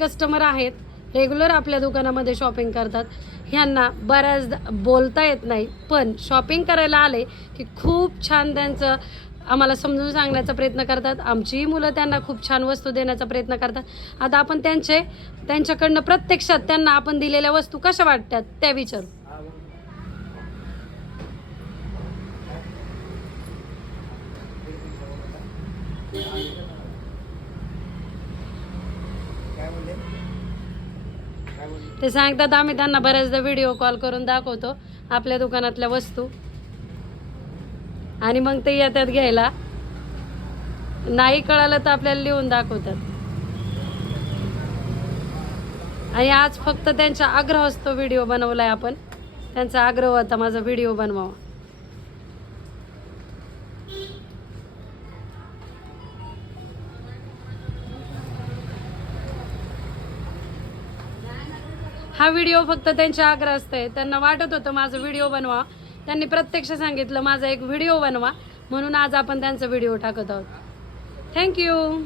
Customer आहेत, regular आपल्या दुकानामध्ये शॉपिंग करतात. ह्यांना बऱ्याचदा बोलता येत नाही, पण शॉपिंग करायला आले की खूप छान त्यांचं आम्हाला समजून सांगण्याचा प्रयत्न करतात. आमचीही मुलं त्यांना खूप छान वस्तू देण्याचा प्रयत्न करतात. आता आपण त्यांच्याकडनं प्रत्यक्षात त्यांना आपण दिलेल्या वस्तू कशा वाटतात त्या विचारू. ते सांगतात आम्ही त्यांना बऱ्याचदा व्हिडिओ कॉल करून दाखवतो आपल्या दुकानातल्या वस्तू आणि मग ते येतात घ्यायला. नाही कळालं तर आपल्याला लिहून दाखवतात. आणि आज फक्त त्यांच्या आग्रहास तो व्हिडिओ बनवलाय आपण. त्यांचा आग्रह होता माझा व्हिडिओ बनवावा. हा व्हिडिओ फक्त त्यांच्या आग्रहास्त आहे. त्यांना वाटत होतं माझं व्हिडिओ बनवा. त्यांनी प्रत्यक्ष सांगितलं माझा एक व्हिडिओ बनवा, म्हणून आज आपण त्यांचा व्हिडिओ टाकत आहोत. थँक्यू.